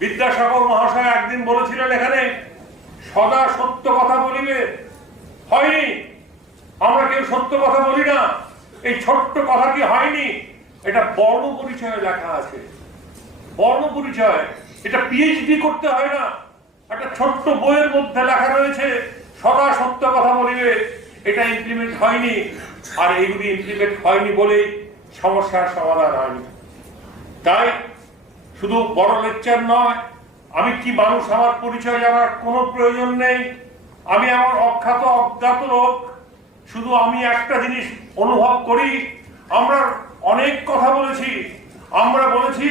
বিদ্যাসাগর মহাশয় একদিন বলেছিলেন এখানে, সদা সত্য কথা বলিবে। হয়নি, আমরা কেউ সত্য কথা বলি না। এই ছোট্ট কথাটি হয়নি, এটা বর্ণ পরিচয়ে লেখা আছে। বর্ণ পরিচয়, এটা পিএইচডি করতে হয় না, একটা ছোট্ট বইয়ের মধ্যে লেখা রয়েছে সদা সত্য কথা বলিবে। এটা ইমপ্লিমেন্ট হয়নি, আর এইগুলি ইমপ্লিমেন্ট হয়নি বলেই সমস্যার সমাধান হয়নি। তাই শুধু বড় লেকচার নয়, আমি কি মানুষ আমার পরিচয় জানার কোনো প্রয়োজন নেই। আমি আমার অখ্যাত অজ্ঞাত লোক। শুধু আমি একটা জিনিস অনুভব করি, আমরা অনেক কথা বলেছি। আমরা বলেছি,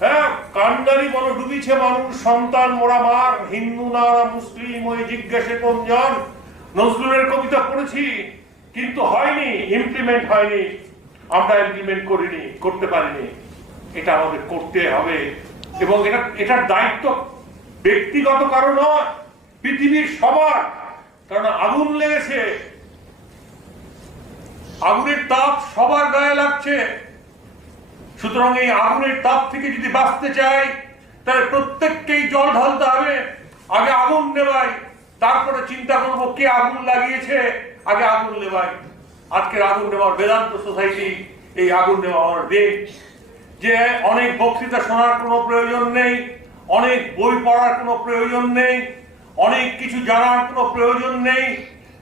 হ্যাঁ, কান্ডারি বলো ডুবিছে মানুষ, সন্তান মোরা মার, হিন্দু না মুসলিম ওই জিজ্ঞাসে কোনজন। নজরুলের কবিতা পড়েছি, কিন্তু হয়নি, ইমপ্লিমেন্ট হয়নি। আমরা ইমপ্লিমেন্ট করিনি, করতে পারিনি। এটা আমাদের করতে হবে, এবং এটার দায়িত্ব ব্যক্তিগত কারো নয়, পৃথিবীর সবার। কারণ আগুন লেগেছে, আগুনের তাপ সবার গায়ে লাগছে। সুতরাং এই আগুনের তাপ থেকে যদি বাঁচতে চাই, তাহলে প্রত্যেককেই জল ঢালতে হবে। আগে আগুন নেবাই, তারপরে চিন্তা করবো কে আগুন লাগিয়েছে, আগে আগুন নেবাই। আজকের আগুন নেওয়ার বেদান্ত সোসাইটি এই আগুন নেওয়ার দিন। যে অনেক বক্তৃতা শোনার কোনো প্রয়োজন নেই, অনেক বই পড়ার কোনো প্রয়োজন নেই, অনেক কিছু জানার কোনো প্রয়োজন নেই।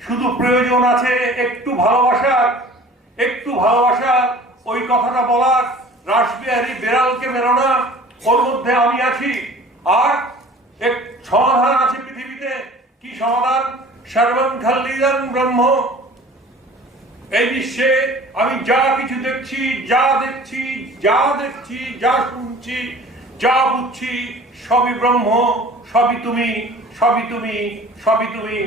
শুধু প্রয়োজন আছে একটু ভালোবাসা, একটু ভালোবাসা। ওই কথাটা বলার, রাসবিহারী বেড়ালকে মেরো না, ওর মধ্যে আমি আছি। আর এক সমাধান আছে পৃথিবীতে। কি সমাধান? সর্বং খল্লিদং ব্রহ্ম। এই বিশ্বে আমি যা কিছু দেখছি, যা শুনছি, যা বুঝছি, সবই ব্রহ্ম, সবই তুমি, সবই তুমি, সবই তুমি।